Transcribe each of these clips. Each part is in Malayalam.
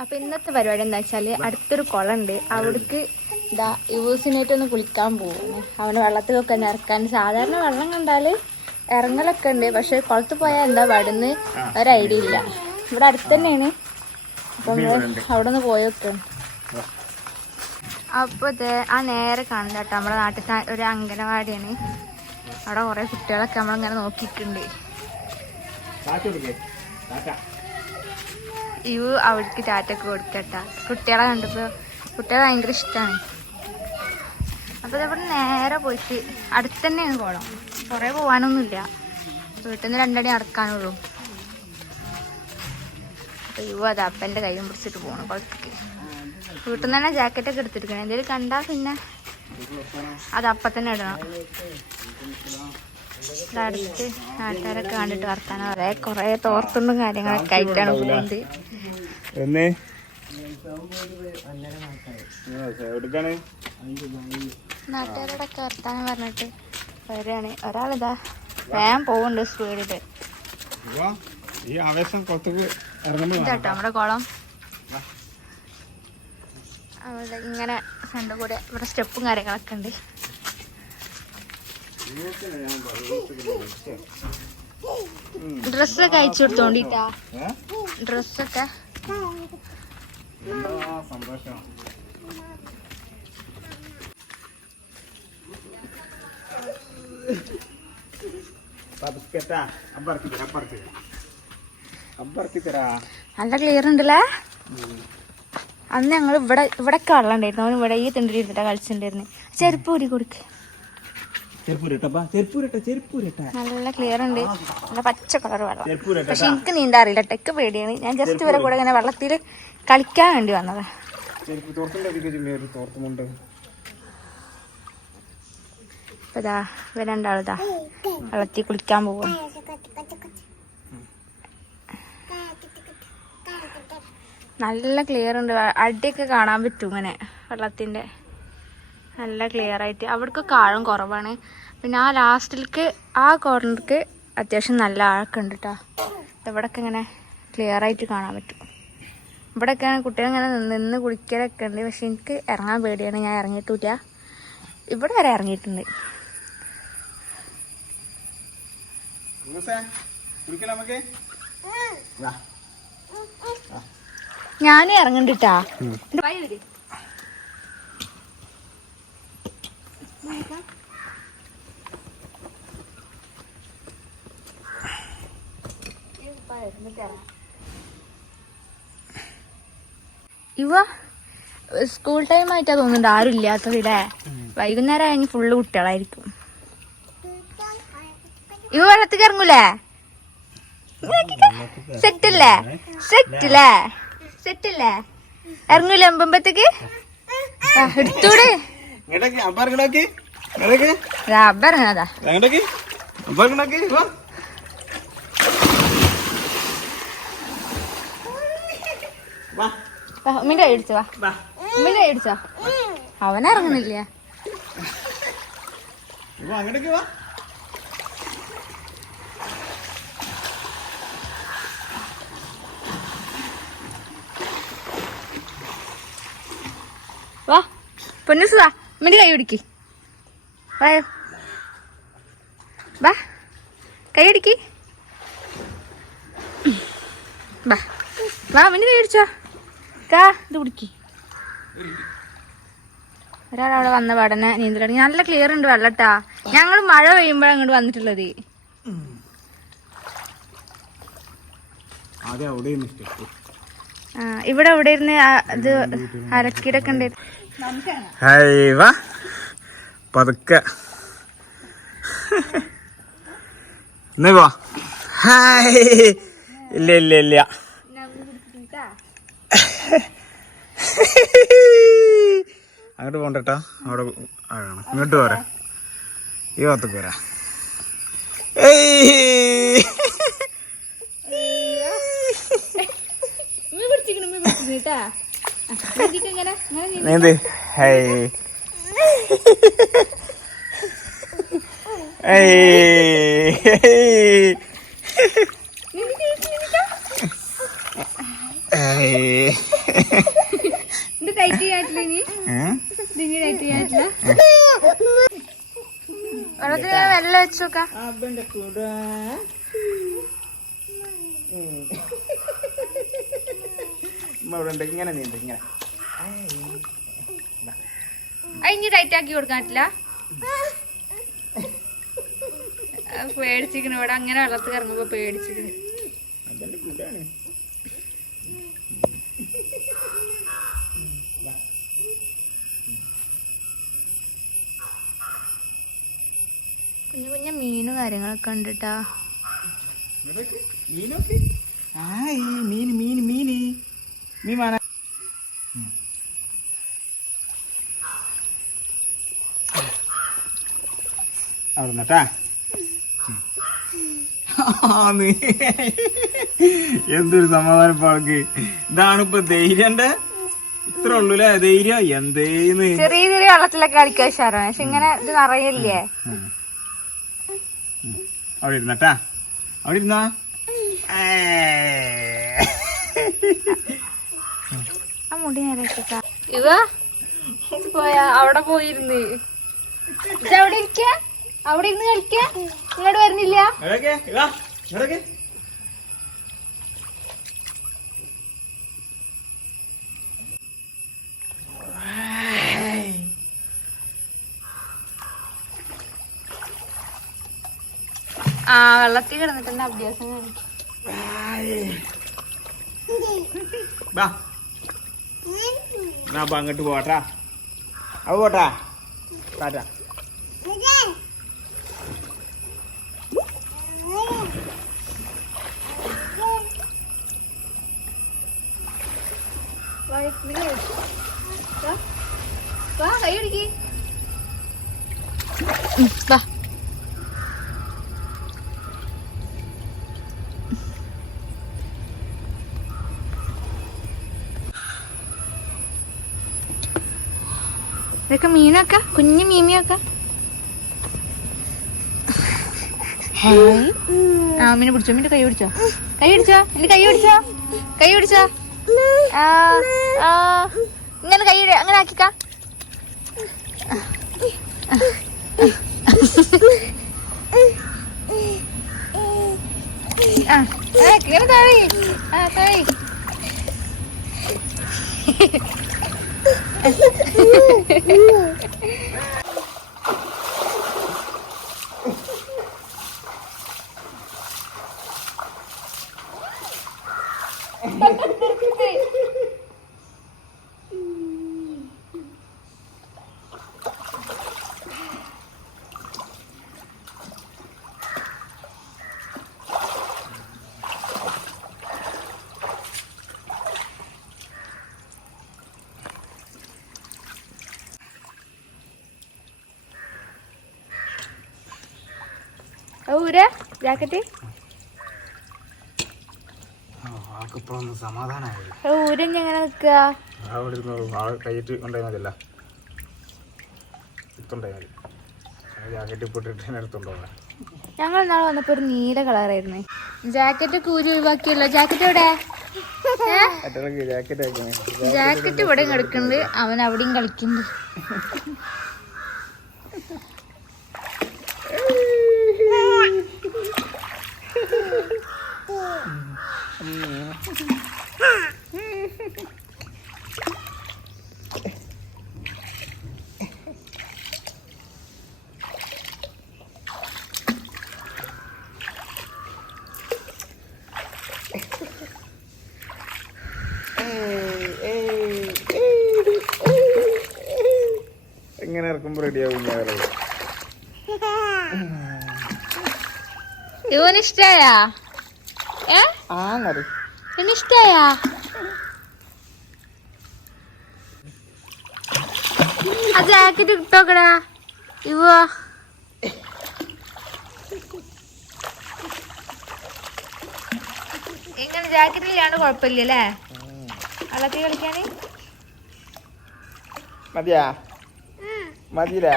അപ്പൊ ഇന്നത്തെ പരിപാടി എന്താ വെച്ചാല് അടുത്തൊരു കുളമുണ്ട്, അവിടേക്ക് ഇതാ യൂസിനായിട്ടൊന്ന് കുളിക്കാൻ പോകുന്നു. അവന് വെള്ളത്തിലൊക്കെ ഒന്ന് ഇറക്കാൻ. സാധാരണ വെള്ളം കണ്ടാല് ഇറങ്ങലൊക്കെ ഉണ്ട്, പക്ഷെ കുളത്ത് പോയാൽ എന്താ പാടുന്ന് ഒരു ഐഡിയ ഇല്ല. ഇവിടെ അടുത്ത് തന്നെയാണ്, അപ്പൊ അവിടെ നിന്ന് പോയൊക്കെ. അപ്പൊ ആ നേരെ കാണുന്ന കേട്ടോ നമ്മുടെ നാട്ടിലത്തെ ഒരു അംഗനവാടിയാണ്. അവിടെ കുറെ കുട്ടികളൊക്കെ നമ്മളിങ്ങനെ നോക്കിയിട്ടുണ്ട്. ഇവ അവർക്ക് ടാറ്റൊക്കെ കൊടുക്കട്ടാ. കുട്ടികളെ കണ്ടപ്പോ കുട്ടികളെ ഭയങ്കര ഇഷ്ടമാണ്. അപ്പൊ ഇവിടെ നേരെ പോയിട്ട് അടുത്ത് തന്നെയാണ് കുളം, കുറെ പോവാനൊന്നുമില്ല, വീട്ടിൽ നിന്ന് 2 അടി നടക്കാനുള്ളൂ. അപ്പൊ ഇവ അത് അപ്പൻ്റെ കൈയും പിടിച്ചിട്ട് പോകണം കുളത്തേക്ക്. വീട്ടിൽ നിന്ന് തന്നെ ജാക്കറ്റൊക്കെ എടുത്തിരിക്കണം, എന്തെങ്കിലും കണ്ടാ പിന്നെ അത് അപ്പം തന്നെ ഇടണം. ഇവിടെ അടുത്ത് നാട്ടുകാരൊക്കെ കണ്ടിട്ട് വർത്താനം പറയാ. കുറെ തോർത്തുണ്ടും കാര്യങ്ങളൊക്കെ ആയിട്ടാണ് പോകുന്നത്. നാട്ടുകാരോടൊക്കെ വർത്താനം പറഞ്ഞിട്ട് വരികയാണ്. ഒരാളിതാ വേഗം പോകുന്നുണ്ട് സ്പീഡില്. ഇതാട്ടോ നമ്മുടെ കുളം. അവിടെ ഇങ്ങനെ ഫ്രണ്ട് കൂടെ ഇവിടെ സ്റ്റെപ്പും കാര്യങ്ങളൊക്കെ ഉണ്ട്. ഡ്രസ്സൊക്കെ അയച്ചു കൊടുത്തോണ്ടിട്ടാ, ഡ്രസ്സൊക്കെ. നല്ല ക്ലിയർ ഉണ്ടല്ലേ. അന്ന് ഞങ്ങൾ ഇവിടെ വെള്ളം ഉണ്ടായിരുന്നു, അവന് ഇവിടെ ഈ തിണ്ടി ഇരുന്നിട്ടാ കളിച്ചിട്ടുണ്ടായിരുന്നു. ചെരുപ്പ് ഊരി കൊടുക്ക്. നല്ല ക്ലിയർ ഉണ്ട്, നല്ല പച്ച കളർ വെള്ളം. പക്ഷെ എനിക്ക് നീന്താ അറിയില്ല, ടെക്ക് പേടിയാണ്. ഞാൻ ജസ്റ്റ് ഇവരെ കൂടെ ഇങ്ങനെ വെള്ളത്തിൽ കളിക്കാൻ വേണ്ടി വന്നതാ. ഇപ്പൊ ഇതാ ഇവ രണ്ടാളിതാ വെള്ളത്തിൽ കുളിക്കാൻ പോവാ. നല്ല ക്ലിയർ ഉണ്ട്, അടിയൊക്കെ കാണാൻ പറ്റും ഇങ്ങനെ വെള്ളത്തിന്റെ. നല്ല ക്ലിയർ ആയിട്ട്. അവിടേക്കൊക്കെ ആഴം കുറവാണ്. പിന്നെ ആ ലാസ്റ്റിലേക്ക് ആ കോർണർക്ക് അത്യാവശ്യം നല്ല ആഴൊക്കെ കേട്ടോ. ഇവിടൊക്കെ ഇങ്ങനെ ക്ലിയർ ആയിട്ട് കാണാൻ പറ്റും. ഇവിടെയൊക്കെയാണ് കുട്ടികളിങ്ങനെ നിന്ന് കുളിക്കലൊക്കെ ഉണ്ട്. പക്ഷെ എനിക്ക് ഇറങ്ങാൻ പേടിയാണ്, ഞാൻ ഇറങ്ങിയിട്ടില്ല. ഇവിടെ വരെ ഇറങ്ങിയിട്ടുണ്ട്. ഞാനും ഇറങ്ങണ്ടിട്ടാ. ഇവ സ്കൂൾ ടൈം ആയിട്ടാ തോന്നുന്നുണ്ട് ആരും ഇല്ലാത്തത് ഇവിടെ. വൈകുന്നേരം കഴിഞ്ഞ് ഫുള്ള് കുട്ടികളായിരിക്കും. ഇവ വെള്ളത്തേക്ക് ഇറങ്ങൂലേ? സെറ്റല്ലേ? സെറ്റല്ലേ? സെറ്റല്ലേ? ഇറങ്ങൂലേ എമ്പമ്പത്തേക്ക്? എടുത്തൂടെ അബ്ബ ഇറങ്ങണതാ. ഉമ്മിന്റെ കൈ പിടിച്ചോ, ഉമ്മിന്റെ കൈ പിടിച്ചോ. അവനിറങ്ങുന്നില്ല. വാ പൊന്നുസുവാ, ഉമ്മിന്റെ കൈ പിടിക്ക്. വായോ, വാ കൈ പിടിക്ക്. വാ വാ ഉമ്മിന്റെ കൈ പിടിച്ചോ. ഇത് പിടിക്ക്. ഒരാളവിടെ വന്ന പാടനെ നീന്തലടി. നല്ല ക്ലിയർ ഉണ്ട് വെള്ളട്ടാ. ഞങ്ങൾ മഴ പെയ്യുമ്പോഴാണ് അങ്ങോട്ട് വന്നിട്ടുള്ളത്. ഇവിടെ ഇവിടെ ഇരുന്ന് ഇത് അരക്കീടൊക്കെ ഉണ്ടായിരുന്നു. പതുക്കെ ഇല്ല ഇല്ല ഇല്ല. അങ്ങോട്ട് പോണ്ടട്ടാ, അവിടെ ആഴാണ്. ഇങ്ങോട്ട് പോരാ, ഈ ഭാഗത്തേക്ക് പോരാ. നീന്ത്. ഇത് ടൈറ്റ് ചെയ്യാറ്റില്ല ഇനി ഇതിന് ടൈറ്റ് ചെയ്യാറ്റില്ല. വെള്ളത്തിൽ വെള്ളം വെച്ച് നോക്കാം. ഇങ്ങനെ നീണ്ട ഇങ്ങനെ അതിന് ടൈറ്റ് ആക്കി കൊടുക്കാൻ പറ്റില്ല. പേടിച്ചിരിക്കണ ഇവിടെ അങ്ങനെ വെള്ളത്തിൽ ഇറങ്ങുമ്പോ പേടിച്ചിരിക്കണ്. കുഞ്ഞു കുഞ്ഞു മീനും കാര്യങ്ങളൊക്കെ ഉണ്ടിട്ടാ. മീനൊക്കെ മീൻ മീൻ മീൻ മീൻ വേണ അവിടെ നിന്നട്ടാ. എന്തൊരു സമാധാനം പാൾക്ക്. ഇതാണ് ഇപ്പൊ ധൈര്യന്റെ ഇത്ര ഉള്ളൂല്ലേ ധൈര്യം. എന്തേന്ന് ചെറിയ ചെറിയ വെള്ളത്തിലൊക്കെ കളിക്കാൻ ഉഷാറാണ്. പക്ഷെ ഇങ്ങനെ ഇത് നിറയില്ലേ. അവിടെ ഇരുന്നട്ടാ. അവിടെ ഇരുന്നാ. ആ മുടി നേരെ ഇവ പോയാ അവിടെ പോയിരുന്ന് അവിടെ ഇരിക്ക. അവിടെ ഇരുന്ന് കളിക്ക. ഇങ്ങോട്ട് വരുന്നില്ല. ആ വെള്ളത്തിൽ കിടന്നിട്ട് അഭ്യാസം കാണിക്കും. അങ്ങോട്ട് പോട്ടാ. അത് പോട്ടാ. കാറ്റാ കൈ പിടിക്ക്. ഇതൊക്കെ മീനൊക്കെ കുഞ്ഞു മീമിയൊക്കെ. ആ മീനെ പിടിച്ചോ. മീൻ്റെ കൈ പിടിച്ചോ. കൈ പിടിച്ചോ. എന്റെ കൈ പിടിച്ചോ. കൈ പിടിച്ചോ. ഇങ്ങനെ കൈ അങ്ങനെ ആക്കിക്ക. ഇങ്ങനെ താഴെ. ആ താഴെ. ഊര ജാക്കറ്റ് സമാധാനമായി. ഊരെങ്ങനെ നിക്കുക. കൈയിട്ട് കൊണ്ടുപോയി മതിയല്ല. ഇത്തുണ്ടായി മതി. ജാക്കറ്റ് ഇട്ടിട്ട് എടുത്തുണ്ടോളാം. ഞങ്ങൾ നാളെ വന്നപ്പോ ഒരു നീല കളറായിരുന്നു. ജാക്കറ്റ് ഒക്കെ ഊരി ഒഴിവാക്കിയല്ലോ. ജാക്കറ്റ് എവിടെ? ജാക്കറ്റ് ഇവിടെ കിടക്കുന്നുണ്ട്. അവൻ അവിടെയും കളിക്കുന്നുണ്ട്. ഇങ്ങനെ ഇറക്കുമ്പോ റെഡിയാവും. ഇവനിഷ്ടായാ? ഇവനിഷ്ടായാ? ആ ജാക്കറ്റ് ഇട്ടോക്കടാ. ഇവ ഇങ്ങനെ ജാക്കറ്റിലാണ് കുഴപ്പമില്ലല്ലേ വെള്ളത്തിൽ കളിക്കാന്. മതിയാ? മതിയില്ലേ?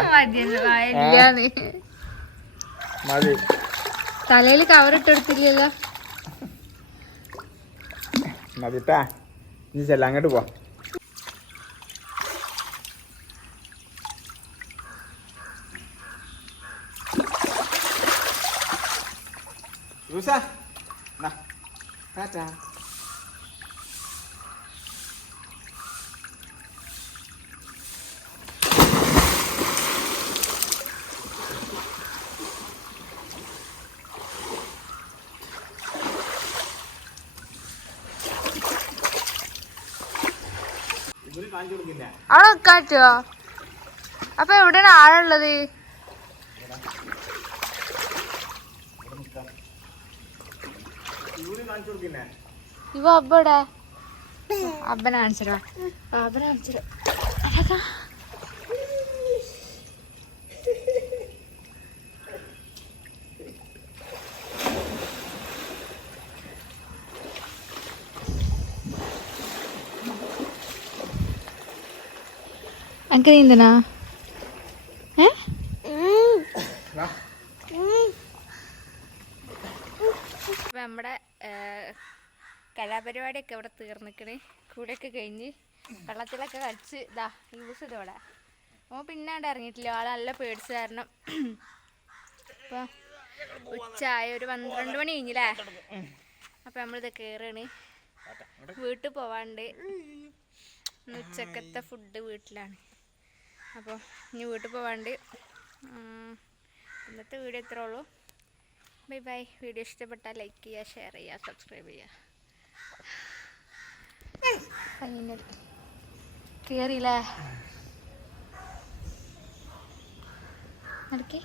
മതി. തലയിൽ കവർ ഇട്ടെടുത്തില്ലല്ലോ. മതിട്ടാ. ഇനി ചെല്ലാം അങ്ങോട്ട് പോവാ. ടാറ്റാ. അവിടെ നിക്കാൻ പറ്റുവോ? അപ്പൊ എവിടെയാണ് ആളുള്ളത്? ഇവ അബ്ബടെ അബ്ബനെ കാണിച്ചോ. അബ്ബനെ കാണിച്ചോ. എനിക്ക് നീന്തനാ? അപ്പം നമ്മുടെ കലാപരിപാടിയൊക്കെ ഇവിടെ തീർന്നിക്കണ്. കൂടെയൊക്കെ കഴിഞ്ഞ് വെള്ളത്തിലൊക്കെ കളിച്ച് ഇതാ യൂസ് ഇതോടെ അപ്പോൾ പിന്നാണ്ട് ഇറങ്ങിയിട്ടില്ല. ആൾ നല്ല പേടിച്ച് കാരണം. അപ്പോൾ ഉച്ചയായ ഒരു 12 മണി കഴിഞ്ഞില്ലേ? അപ്പം നമ്മളിത് കയറാണ്. വീട്ടിൽ പോവാണ്ട്. ഇന്ന് ഉച്ചക്കത്തെ ഫുഡ് വീട്ടിലാണ്. അപ്പോൾ ഇനി വീട്ടിൽ പോവാണ്ട്. ഇന്നത്തെ വീഡിയോ ഇത്രേ ഉള്ളൂ. Bye bye. വീഡിയോ ഇഷ്ടപ്പെട്ടാൽ ലൈക്ക് ചെയ്യുക, ഷെയർ ചെയ്യുക, സബ്സ്ക്രൈബ് ചെയ്യുക. കയറിയില്ലേ? നടക്കി.